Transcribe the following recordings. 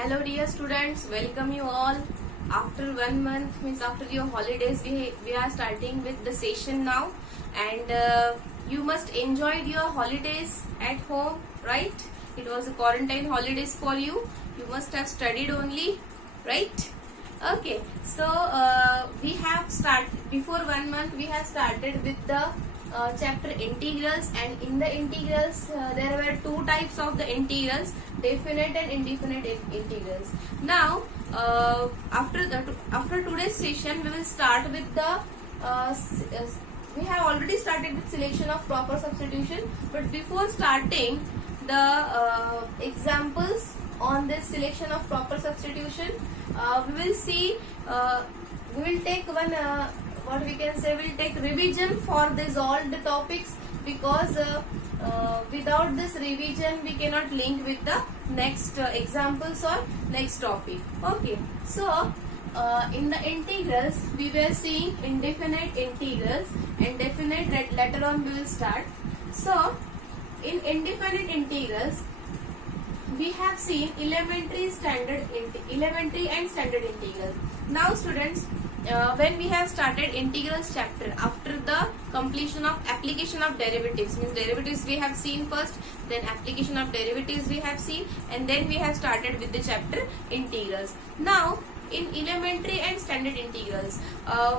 Hello dear students, welcome you all. After 1 month, means after your holidays, we are starting with the session now, and you must enjoyed your holidays at home, right? It was a quarantine holidays for you. You must have studied only, right? Okay, so we have started before 1 month. We have started with the chapter integrals, and in the integrals there were two types of the integrals, definite and indefinite integrals. Now after today's session we will start with the we have already started with selection of proper substitution, but before starting the examples on this selection of proper substitution, we will see we will take one what we can say, we'll take revision for this all the topics, because without this revision we cannot link with the next examples or next topic. Okay, so in the integrals we were seeing indefinite integrals and definite. Later on we will start. So in indefinite integrals we have seen elementary and standard integral. Now students, when we have started integrals chapter, after the completion of application of derivatives, means derivatives we have seen first, then application of derivatives we have seen, and then we have started with the chapter integrals. Now in elementary and standard integrals,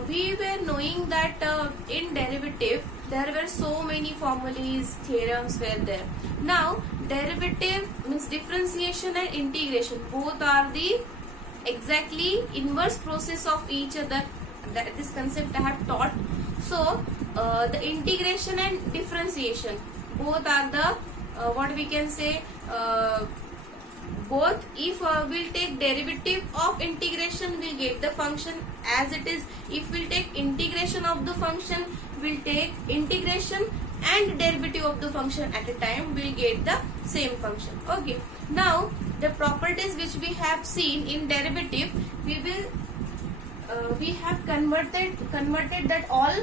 we were knowing that in derivative there were so many formulas, theorems were there. Now derivative means differentiation and integration, both are the exactly inverse process of each other. That this concept I have taught. So the integration and differentiation, both are the what we can say, both, if we'll take derivative of integration we'll get the function as it is. If we'll take integration of the function, we'll take integration and derivative of the function at a time, we'll get the same function. Okay, now the properties which we have seen in derivative, we have converted that all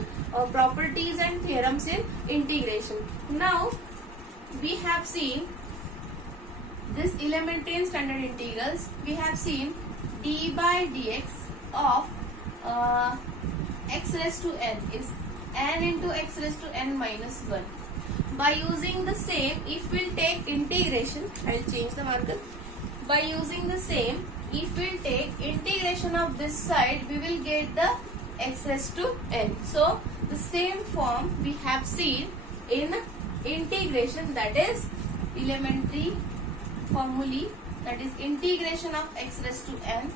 properties and theorems in integration. Now we have seen this elementary and standard integrals. We have seen d by dx of x raised to n is n into x raised to n minus 1. By using the same, if we'll take integration, I will change the marker. By using the same, if we'll take integration of this side, we will get the x raised to n. So the same form we have seen in integration, that is elementary formulae, that is integration of x raised to n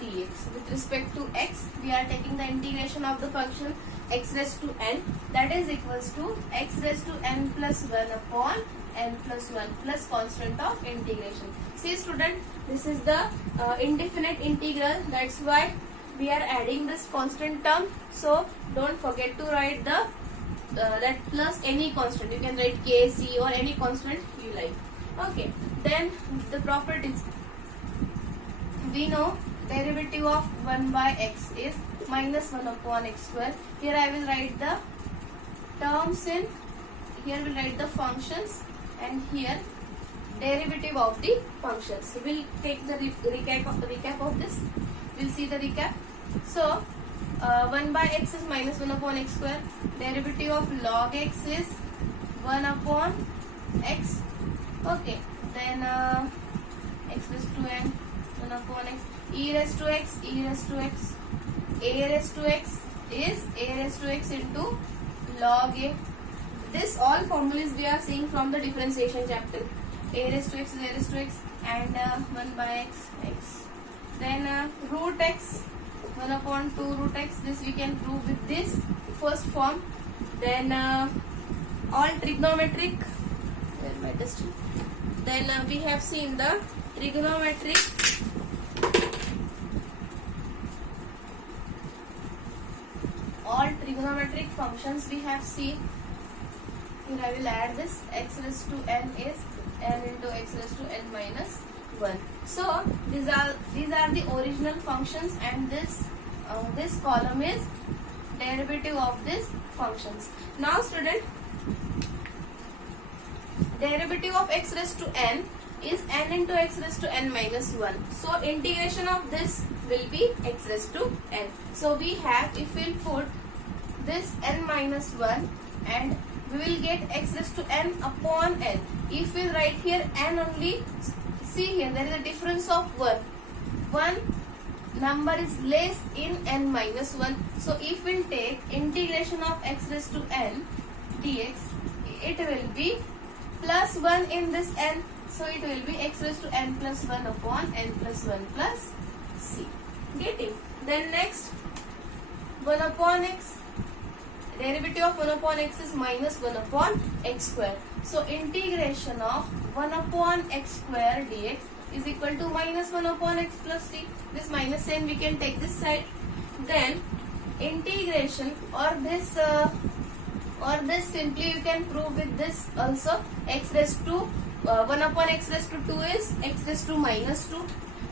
dx. With respect to x, we are taking the integration of the function x raised to n, that is equals to x raised to n plus 1 upon n plus 1 plus constant of integration. See student, this is the indefinite integral, that's why we are adding this constant term. So don't forget to write the that plus any constant. You can write k, c or any constant you like. Okay, then the properties. We know derivative of 1 by x is minus 1 upon x square. Here I will write the terms in, here we will write the functions, and here derivative of the functions. We will take the recap of this. We will see the recap. So 1 by x is minus 1 upon x square. Derivative of log x is 1 upon x. Okay, then x raised to n, 1 upon x, e raised to x, e raised to x, a raised to x is a raised to x into log a. This all formulas we are seeing from the differentiation chapter. A raised to x is a raised to x, and 1 by x, x. Then root x, 1 upon 2 root x, this we can prove with this first form. Then all trigonometric, where my test? Then we have seen the trigonometric functions we have seen. Here I will add this x raised to n is n into x raised to n minus 1. So these are the original functions, and this column is derivative of these functions. Now student, derivative of x raised to n, is n into x raised to n minus 1. So integration of this will be x raised to n. So we have, if we'll put this n minus 1 and we will get x raised to n upon n. If we write here n only, see here there is a difference of 1. One number is less in n minus 1. So if we'll take integration of x raised to n dx, it will be plus 1 in this n. So it will be x raised to n plus 1 upon n plus 1 plus c. Getting? Then next, 1 upon x. Derivative of 1 upon x is minus 1 upon x square. So integration of 1 upon x square dx is equal to minus 1 upon x plus c. This minus sign we can take this side. Then integration or this simply you can prove with this also. X raised to 1 upon x raised to 2 is x raised to minus 2.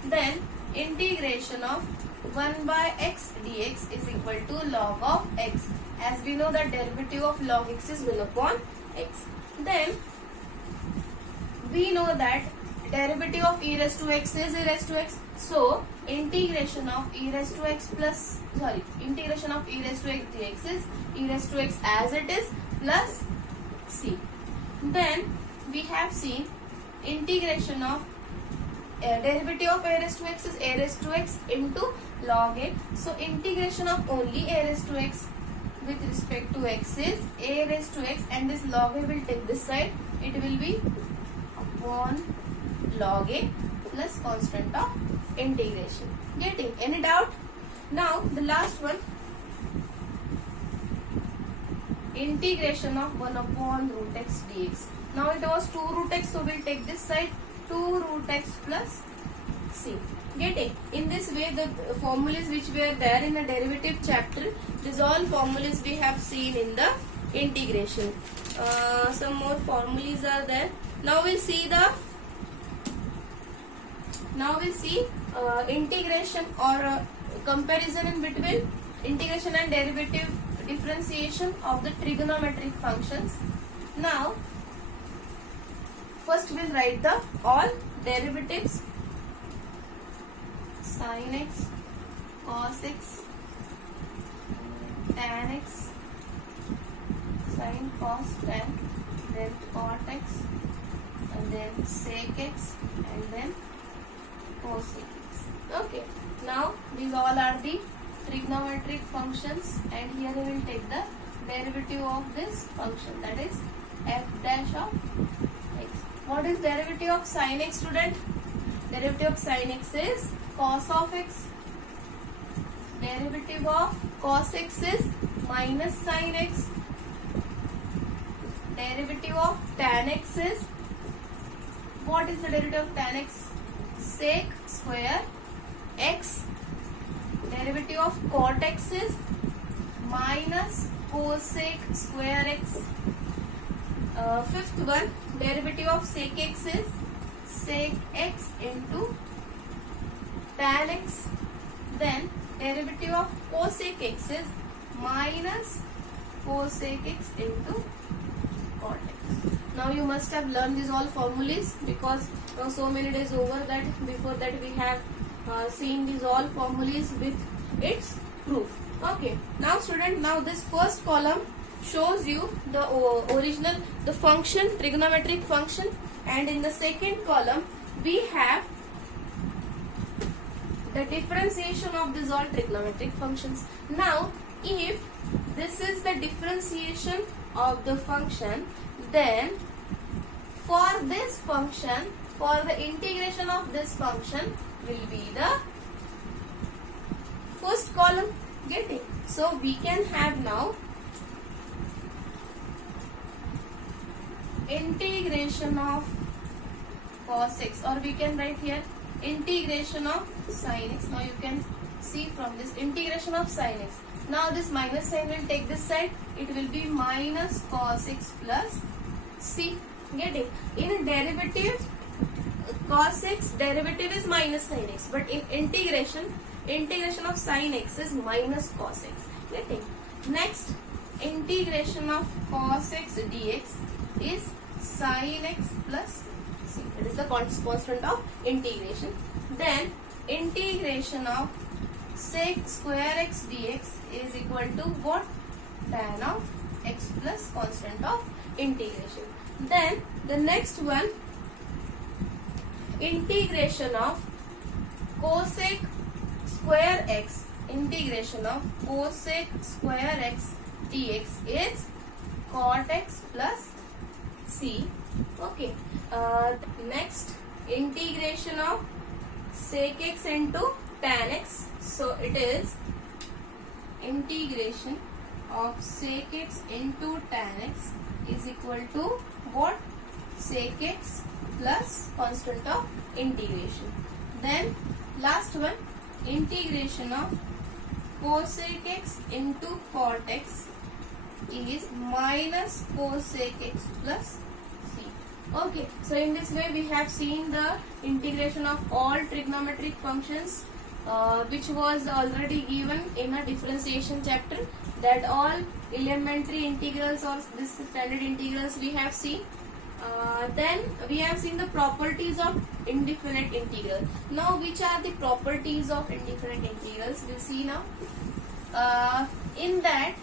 Then integration of 1 by x dx is equal to log of x. As we know that derivative of log x is 1 upon x. Then we know that derivative of e raised to x is e raised to x. So integration of e raised to x integration of e raised to x dx is e raised to x as it is plus c. Then we have seen integration of derivative of a raised to x is a raised to x into log x. So integration of only a raised to x with respect to x is a raised to x, and this log a will take this side. It will be upon log a plus constant of integration. Getting? Any doubt? Now the last one, integration of 1 upon root x dx. Now it was 2 root x, so we'll take this side, 2 root x plus c. Getting? In this way, the formulas which were there in the derivative chapter, these all formulas we have seen in the integration. Some more formulas are there. Now we'll see integration or comparison in between integration and derivative differentiation of the trigonometric functions. Now first we'll write the all derivatives: sin x, cos x, tan x, sin, cos, tan, then cot x, and then sec x, and then cosec x. Okay. Now these all are the trigonometric functions, and here we will take the derivative of this function, that is f dash of x. What is derivative of sin x, student? Derivative of sin x is cos of x. Derivative of cos x is minus sin x. Derivative of tan x is, what is the derivative of tan x? Sec square x. Derivative of cot x is minus cosec square x. Fifth one, derivative of sec x is sec x into tan x. Then derivative of cosec x is minus cosec x into cot x. Now you must have learned these all formulas, because now so many days over that before that we have seen these all formulas with its proof. Okay. Now student, now this first column shows you the original, the function, trigonometric function, and in the second column we have the differentiation of these all trigonometric functions. Now if this is the differentiation of the function, then for this function, for the integration of this function will be the first column. Getting? So we can have now integration of cos x, or we can write here integration of sin x. Now you can see from this integration of sin x. Now this minus sign will take this side. It will be minus cos x plus c. Getting? In derivative, cos x derivative is minus sin x, but in integration of sin x is minus cos x. Getting? Next, integration of cos x dx is sin x plus c. That is the constant of integration. Then integration of sec square x dx is equal to what? Tan of x plus constant of integration. Then the next one, integration of cosec square x, integration of cosec square x dx is cot x plus c. Okay. Next, integration of sec x into tan x. So it is integration of sec x into tan x is equal to what? Sec x plus constant of integration. Then last one, integration of cosec x into cot x is minus cosec x plus c. Okay, so in this way we have seen the integration of all trigonometric functions which was already given in a differentiation chapter, that all elementary integrals or this standard integrals we have seen. Then we have seen the properties of indefinite integral. Now which are the properties of indefinite integrals? We'll see now. In that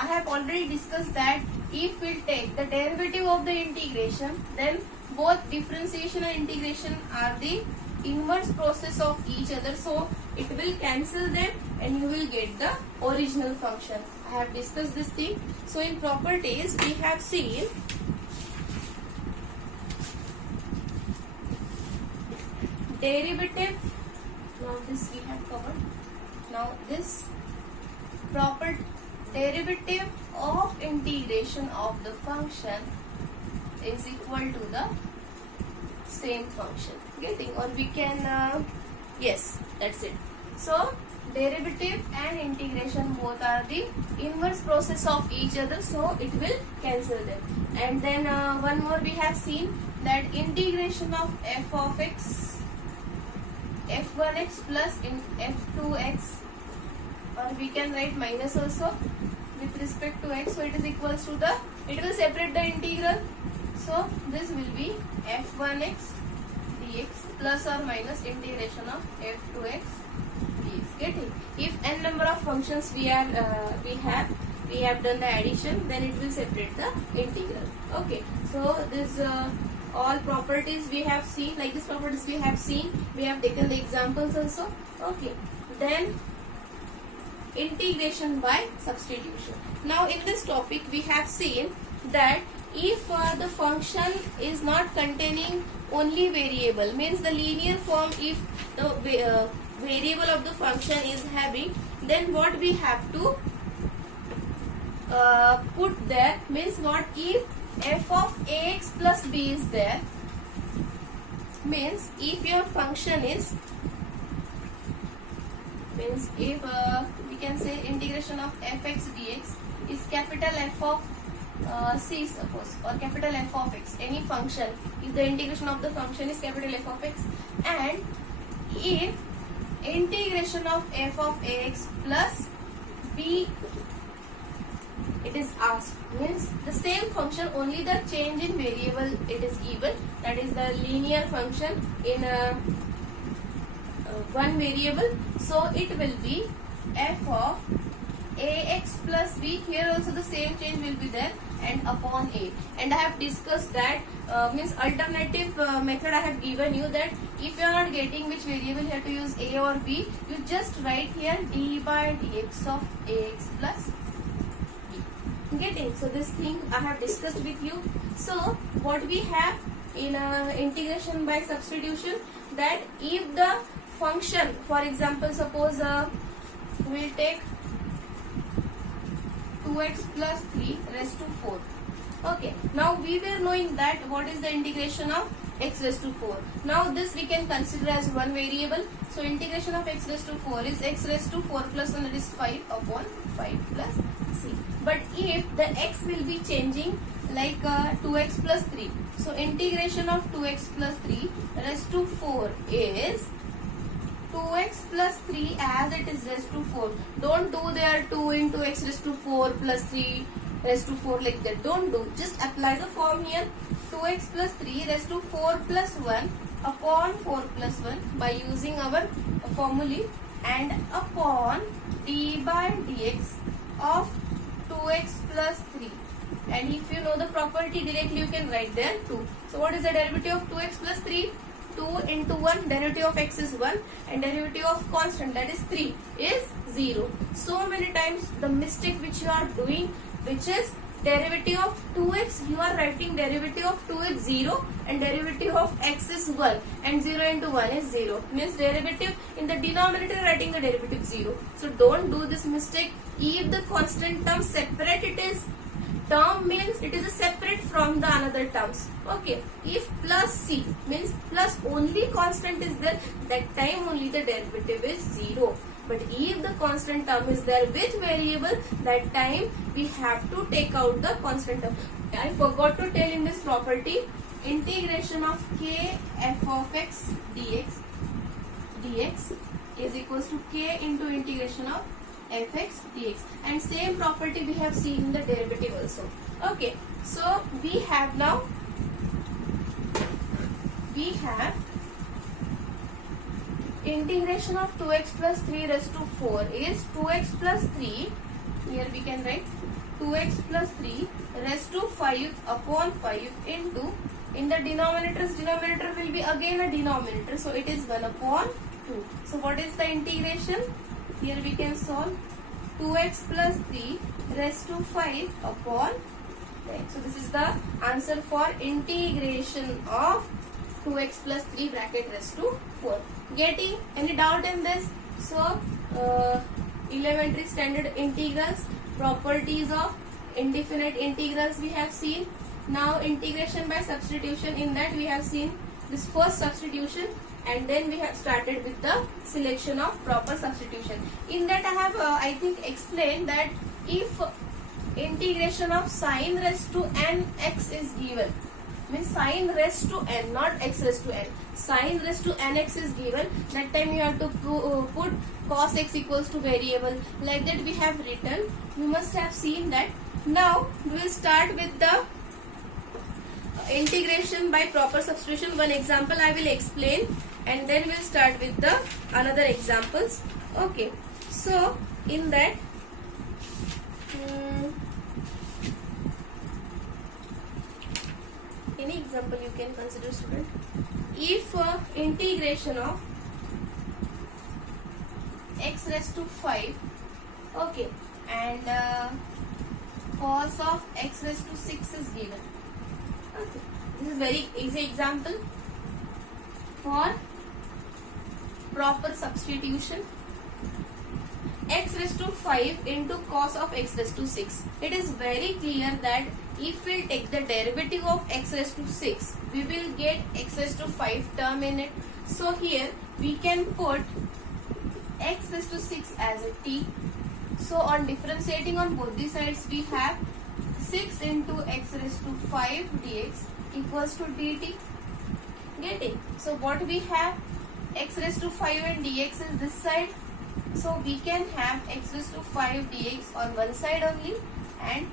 I have already discussed that if we'll take the derivative of the integration, then both differentiation and integration are the inverse process of each other, so it will cancel them and you will get the original function. I have discussed this thing. So in properties we have seen derivative. Now this we have covered. Now this proper derivative of integration of the function is equal to the same function. Getting? Or we can yes, that's it. So derivative and integration both are the inverse process of each other, so it will cancel them. And then one more we have seen, that integration of f of x, f1x plus in f2x, or we can write minus also with respect to x, so it is equals to the, it will separate the integral, so this will be f1x dx plus or minus integration of f2x dx. Getting? If n number of functions we have done the addition, then it will separate the integral. Okay, so this all properties we have seen, like this properties we have seen, we have taken the examples also. Okay, then integration by substitution. Now in this topic we have seen that if the function is not containing only variable, means the linear form, if the variable of the function is having, then what we have to put there, means what, if f of ax plus b is there, means if your function is, means if we can say integration of fx dx is capital F of c suppose, or capital F of x, any function, if the integration of the function is capital F of x, and if integration of f of ax plus b it is asked, means the same function, only the change in variable it is given, that is the linear function in one variable, so it will be f of ax plus b, here also the same change will be there, and upon a. And I have discussed that means alternative method I have given you, that if you are not getting which variable you have to use a or b, you just write here d by dx of ax plus b. Getting? So this thing I have discussed with you. So what we have in integration by substitution, that if the function, for example, suppose we will take 2x plus 3 raised to 4. Okay, now we were knowing that what is the integration of x raised to 4. Now this we can consider as one variable. So integration of x raised to 4 is x raised to 4 plus 1, that is 5 upon 5 plus c. But if the x will be changing, like 2x plus 3, so integration of 2x plus 3 raised to 4 is 2x plus 3 as it is raised to 4. Don't do there 2 into x raised to 4 plus 3 raised to 4 like that. Don't do. Just apply the form here. 2x plus 3 raised to 4 plus 1 upon 4 plus 1 by using our formulae, and upon d by dx of 2x plus 3. And if you know the property directly, you can write there 2. So what is the derivative of 2x plus 3? 2 into 1, derivative of x is 1, and derivative of constant, that is 3, is 0. So many times the mistake which you are doing, which is derivative of 2x, you are writing derivative of 2 is 0 and derivative of x is 1, and 0 into 1 is 0. Means derivative in the denominator writing the derivative 0. So don't do this mistake. If the constant term separate, it is term means it is a separate from the another terms. Okay. If plus c means plus only constant is there, that time only the derivative is 0. But if the constant term is there with variable, that time we have to take out the constant term. I forgot to tell in this property, integration of k f of x dx is equals to k into integration of fx dx, and same property we have seen in the derivative also. Okay, so we have integration of 2x plus 3 raised to 4 is 2x plus 3, here we can write 2x plus 3 raised to 5 upon 5 into, in the denominator will be again a denominator, so it is 1 upon 2. So what is the integration? Here we can solve 2x plus 3 raised to 5 upon 5. So this is the answer for integration of 2x plus 3 bracket raised to 4. Getting any doubt in this? So elementary standard integrals, properties of indefinite integrals we have seen. Now integration by substitution, in that we have seen this first substitution, and then we have started with the selection of proper substitution. In that I have I think explained that if integration of sin raised to n x is given, means sin raised to n, not x raised to n, sin raised to nx is given, that time you have to put cos x equals to variable. Like that we have written. You must have seen that. Now we will start with the integration by proper substitution. One example I will explain, and then we'll start with the another examples. Okay, so in that any example you can consider, student. If integration of x raised to 5, okay, and cos of x raised to 6 is given. Okay. This is very easy example for proper substitution. X raised to 5 into cos of x raised to 6. It is very clear that if we take the derivative of x raised to 6, we will get x raised to 5 term in it. So here we can put x raised to 6 as a t. So on differentiating on both the sides, we have 6 into x raised to 5 dx equals to dt. Getting? So what we have, x raised to 5 and dx is this side. So we can have x raised to 5 dx on one side only and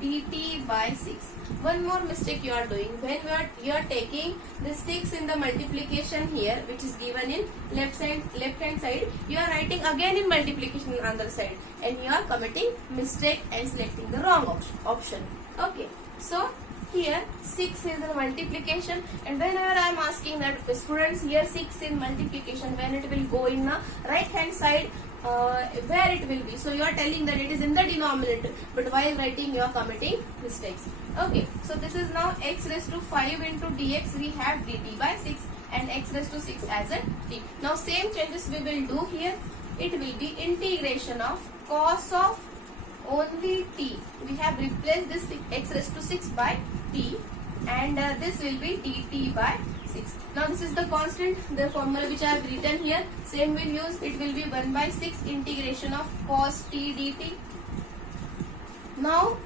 dt by 6. One more mistake you are doing, when you are taking the 6 in the multiplication here, which is given in left hand side, you are writing again in multiplication on the other side, and you are committing mistake and selecting the wrong option. Okay, so here 6 is in multiplication, and whenever I am asking that students, here 6 in multiplication, when it will go in the right hand side, where it will be. So you are telling that it is in the denominator, but while writing you are committing mistakes. Okay, so this is now x raised to 5 into dx, we have dt by 6, and x raised to 6 as a t. Now same changes we will do here. It will be integration of cos of only t. We have replaced this x raised to 6 by t, and this will be dt by 6. Now this is the constant, the formula which I have written here, same will use. It will be 1 by 6 integration of cos t dt. Now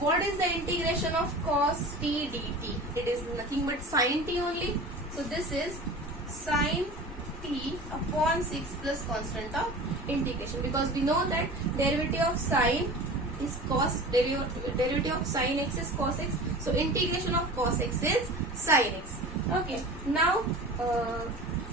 what is the integration of cos t dt? It is nothing but sin t only. So this is sin t upon 6 plus constant of integration, because we know that derivative of sin is cos, derivative of sin x is cos x. So integration of cos x is sin x. Okay. Now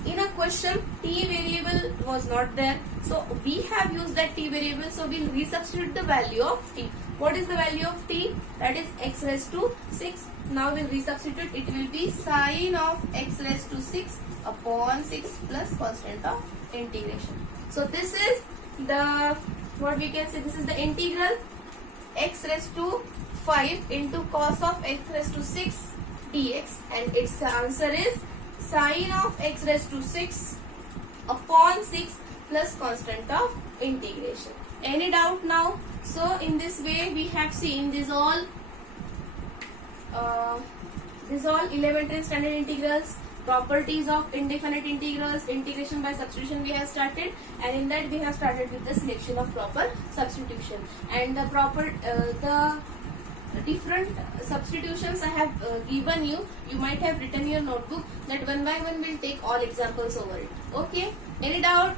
in a question t variable was not there, so we have used that t variable, so we'll resubstitute the value of t. What is the value of t? That is x raised to 6. Now we'll resubstitute, it will be sin of x raised to 6 upon 6 plus constant of integration. So this is the, what we can say, this is the integral x raised to 5 into cos of x raised to 6 dx, and its answer is sin of x raised to 6 upon 6 plus constant of integration. Any doubt now? So in this way we have seen these all elementary and standard integrals, properties of indefinite integrals, integration by substitution we have started, and in that we have started with the selection of proper substitution, and the different substitutions I have given you. You might have written your notebook that one by one we'll take all examples over it. Okay, any doubt?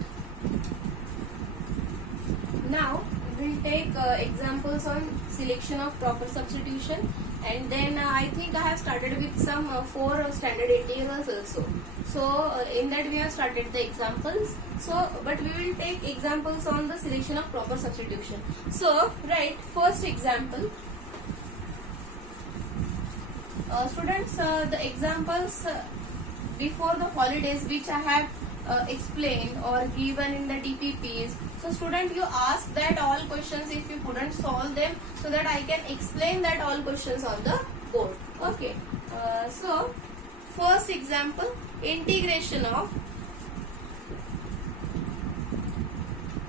Now we'll take examples on selection of proper substitution, and then I think I have started with some 4 standard integrals also. So in that we have started the examples. So but we will take examples on the selection of proper substitution. So right, first example. Students, the examples before the holidays which I have explained or given in the DPPs. So student, you ask that all questions if you couldn't solve them, so that I can explain that all questions on the board. Okay. So first example, integration of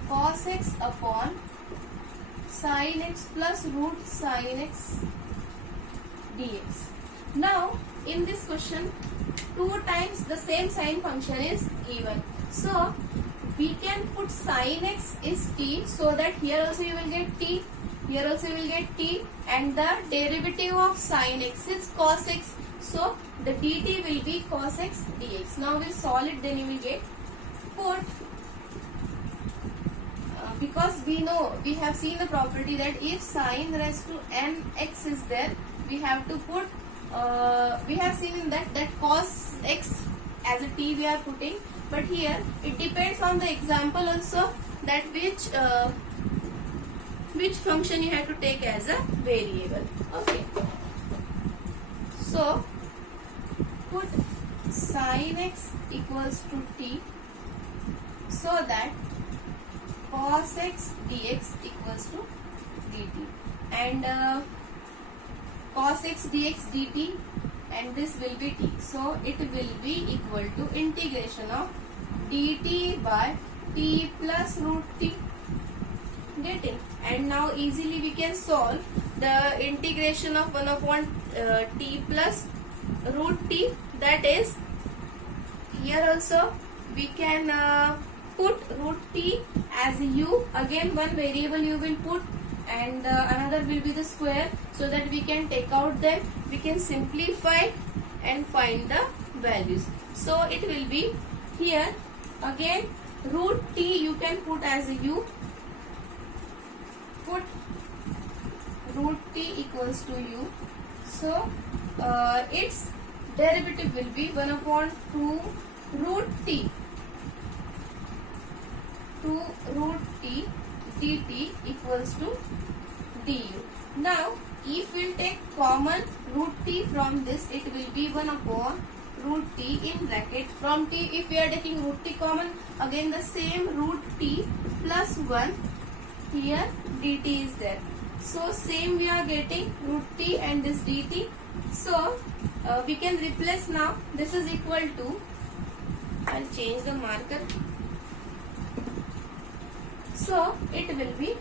cos x upon sin x plus root sin x dx. Now in this question 2 times the same sine function is given, so we can put sin x is t, so that here also you will get t, here also you will get t, and the derivative of sin x is cos x, so the dt will be cos x dx. Now we'll solve it, then you will get put because we know, we have seen the property that if sin raised to nx is there, we have to put we have seen in that cos x as a t we are putting, but here it depends on the example also that which function you have to take as a variable. Okay, so put sin x equals to t, so that cos x dx equals to dt, and cos x dx dt, and this will be t, so it will be equal to integration of dt by t plus root t. Getting? And now easily we can solve the integration of 1 upon t plus root t, that is here also we can put root t as u, again one variable you will put, and another will be the square, so that we can take out them, we can simplify and find the values. So it will be here again root t you can put as a u, put root t equals to u, so its derivative will be 1 upon 2 root t, 2 root t dt equals to du. Now if we will take common root t from this, it will be 1 upon root t in bracket, from t if we are taking root t common, again the same root t plus 1, here dt is there, so same we are getting root t and this dt, so we can replace now, this is equal to, I'll change the marker, so it will be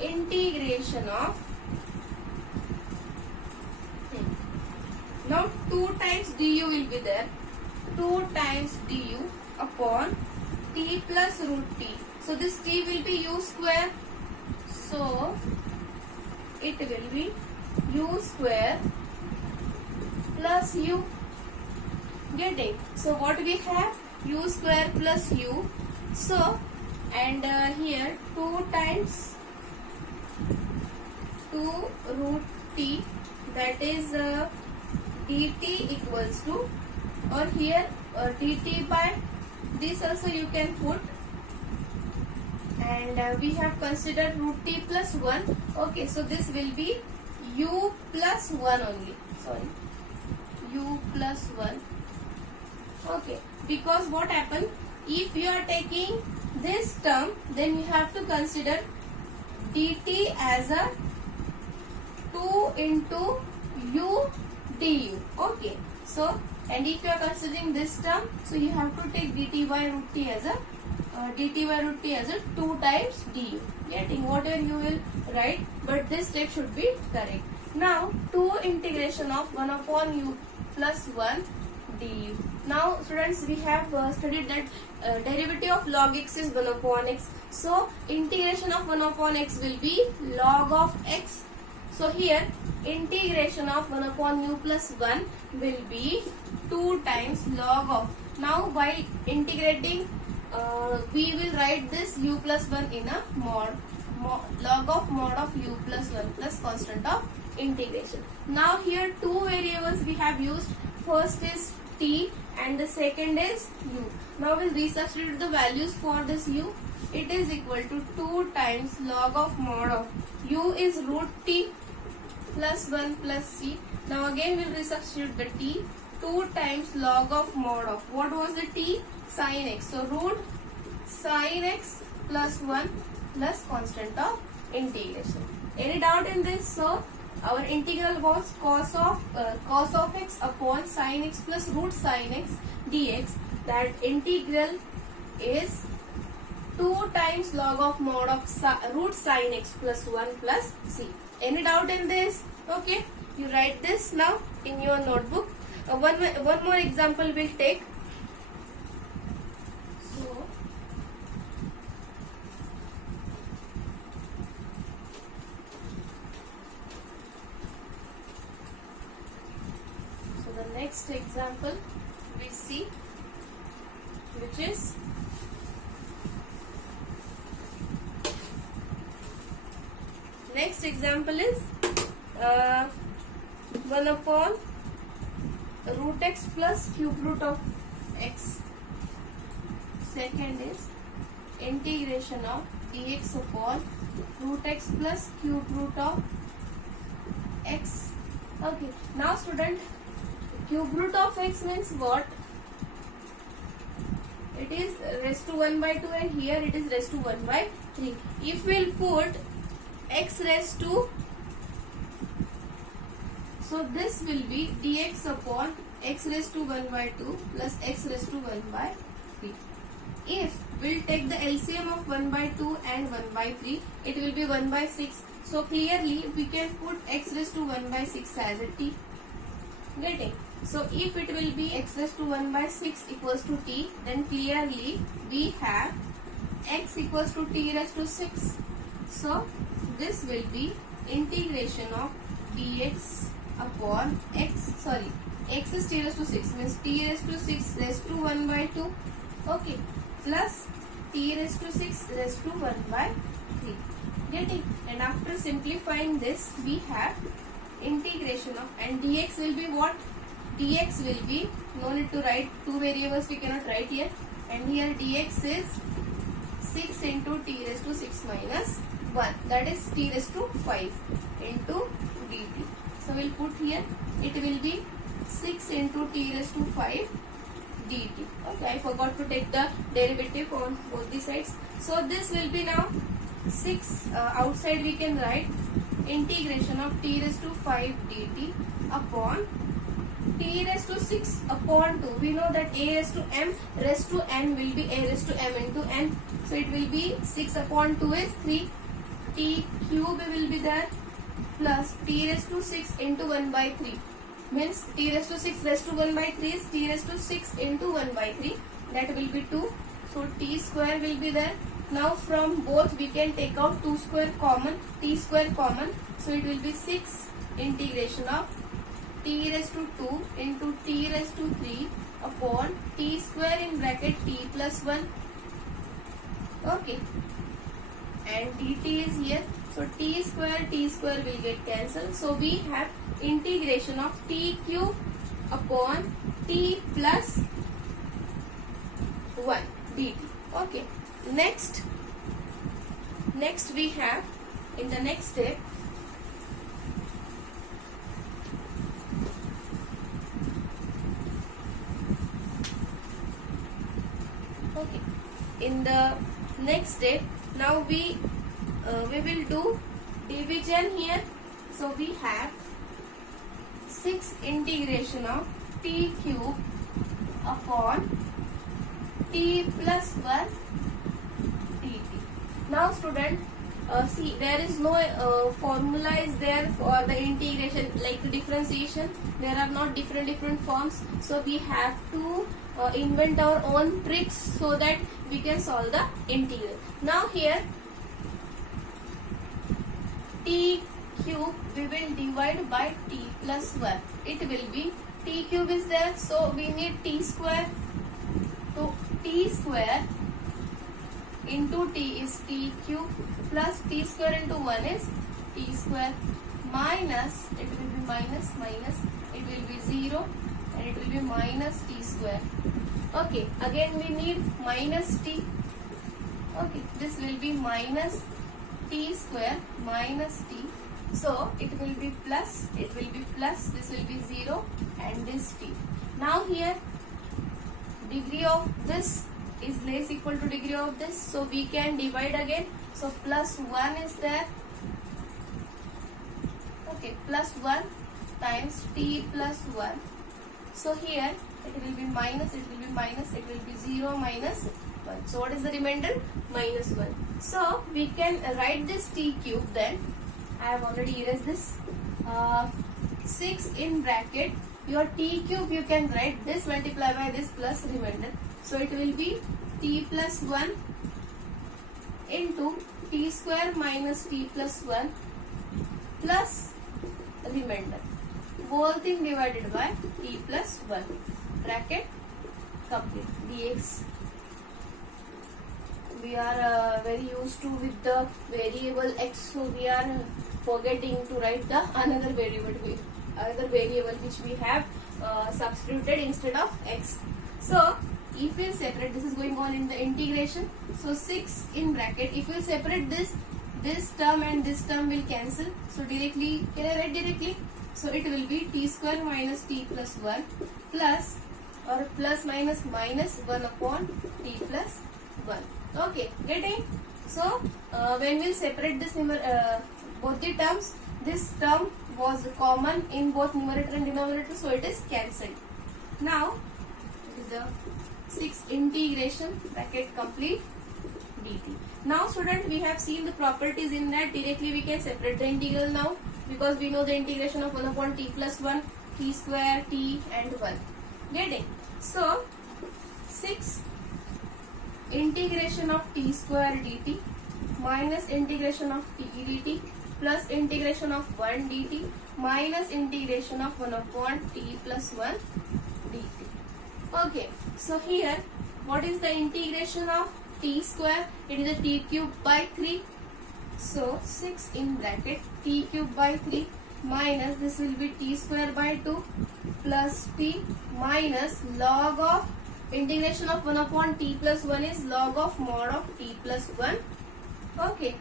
integration of, now 2 times du will be there, 2 times du upon t plus root t, so this t will be u square, so it will be u square plus u. Getting? So what we have? U square plus u, so and here 2 times 2 root t, that is dt equals to, or here dt by this also you can put, and we have considered root t plus 1. Okay, so this will be u plus 1 only, sorry, u plus 1. Okay, because what happened, if you are taking this term, then you have to consider dt as a 2 into u du. Okay, so, and if you are considering this term, so you have to take dt by root t as a 2 times du. Getting whatever you will write, but this step should be correct. Now 2 integration of 1 upon u plus 1 du. Now students, we have studied that derivative of log x is 1 upon x. So integration of 1 upon x will be log of x. So here integration of 1 upon u plus 1 will be 2 times log of. Now while integrating, we will write this u plus 1 in a mod log of u plus 1 plus constant of integration. Now here two variables we have used. First is t and the second is u. Now we'll resubstitute the values for this u. It is equal to 2 times log of mod of u is root t plus 1 plus c. Now again we'll resubstitute the t. 2 times log of mod of, what was the t? Sin x. So root sin x plus 1 plus constant of integration. Any doubt in this? So our integral was cos of x upon sin x plus root sin x dx. That integral is 2 times log of mod of root sin x plus 1 plus c. Any doubt in this? Okay, you write this now in your notebook. One more example we'll take. So the next example we see, which is next example is 1 upon root x plus cube root of x. Second is integration of dx upon root x plus cube root of x. Okay, now student, cube root of x means what? It is raised to 1 by 2 and here it is raised to 1 by 3. If we will put x raised to, so this will be dx upon x raised to 1 by 2 plus x raised to 1 by 3. If we'll take the LCM of 1 by 2 and 1 by 3, it will be 1 by 6. So clearly we can put x raised to 1 by 6 as a t. Getting? So if it will be x raised to 1 by 6 equals to t, then clearly we have x equals to t raised to 6. So this will be integration of dx upon x, sorry, x is t raised to 6 means t raised to 6 raised to 1 by 2, okay, plus t raised to 6 raised to 1 by 3. Getting? And after simplifying this, we have integration of, and dx will be what? Dx will be, no need to write, two variables we cannot write here, and here dx is 6 into t raised to 6 minus 1, that is t raised to 5 into dt. So we'll put here, it will be 6 into t raised to 5 dt. Okay, I forgot to take the derivative on both the sides. So this will be now 6, outside we can write integration of t raised to 5 dt upon t raised to 6 upon 2. We know that a raised to m raised to n will be a raised to m into n. So it will be 6 upon 2 is 3. T cube will be there plus t raised to 6 into 1 by 3. Means t raised to 6 raised to 1 by 3 is t raised to 6 into 1 by 3. That will be 2. So t square will be there. Now from both we can take out 2 square common, t square common. So it will be 6 integration of t raised to 2 into t raised to 3 upon t square in bracket t plus 1. Okay. And dt is here So t square will get cancelled. So we have integration of t cube upon t plus 1 dt. Okay. Next we have in the next step okay. In the next step, now we will do division here. So we have 6 integration of t cube upon t plus 1 dt. Now student, see, there is no formula is there for the integration, like the differentiation. There are not different forms. So we have to invent our own tricks so that we can solve the integral. Now here t cube we will divide by t plus 1. It will be t cube is there, so we need t square. So t square into t is t cube plus t square into 1 is t square minus, it will be minus, it will be 0 and it will be minus t square. Okay, again we need minus t. Okay, this will be minus t square minus t. So it will be plus, this will be 0 and this t. Now here degree of this is less equal to degree of this, so we can divide again. So plus 1 is there. Okay, plus 1 times t plus 1. So here it will be minus, it will be 0 minus 1. So what is the remainder? Minus 1. So we can write this t cube then. I have already erased this. 6 in bracket. Your t cube you can write this multiply by this plus remainder. So it will be t plus 1 into t square minus t plus 1 plus remainder. Whole thing divided by t plus 1. Bracket complete. Dx. We are very used to with the variable x, so we are forgetting to write the another variable which we have substituted instead of x. So if we separate, this is going on in the integration. So 6 in bracket, if we separate this term and this term will cancel. So directly, can I write directly? So it will be t square minus t plus 1 plus or plus minus 1 upon t plus 1. Okay, getting? So when we separate this both the terms, this term was common in both numerator and denominator, so it is cancelled. Now it is the 6 integration bracket complete dt. Now student, we have seen the properties in that. Directly we can separate the integral now, because we know the integration of 1 upon t plus 1, t square, t and 1. Getting? So 6 integration of t square dt minus integration of t dt plus integration of 1 dt minus integration of 1 upon t plus 1 dt. Okay, so here what is the integration of t square? It is a t cube by 3. So 6 in bracket t cube by 3 minus, this will be t square by 2 plus t minus log of integration of 1 upon t plus 1 is log of mod of t plus 1. Okay,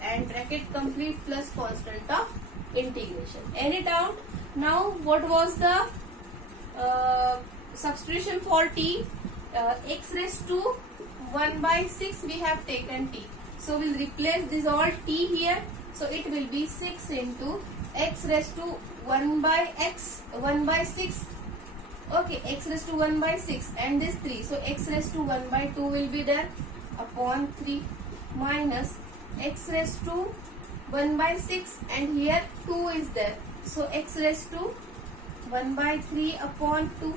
and bracket complete plus constant of integration. Any doubt? Now what was the substitution for t? X raised to 1 by 6 we have taken t. So we'll replace this all t here. So it will be 6 into x raised to 1 by 6. Okay, x raised to 1 by 6 and this 3. So x raised to 1 by 2 will be there upon 3 minus x raised to 1 by 6 and here 2 is there. So x raised to 1 by 3 upon 2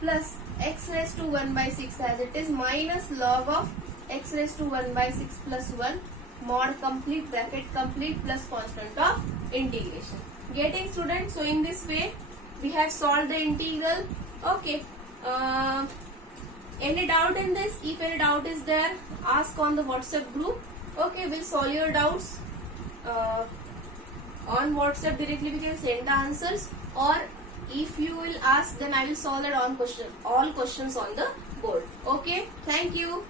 plus x raised to 1 by 6 as it is minus log of x raised to 1 by 6 plus 1 mod complete bracket complete plus constant of integration. Getting students? So in this way we have solved the integral. Okay, any doubt in this? If any doubt is there, ask on the WhatsApp group. Okay, we'll solve your doubts. on WhatsApp directly we can send the answers, or if you will ask then I will solve that all questions on the board. Okay, thank you.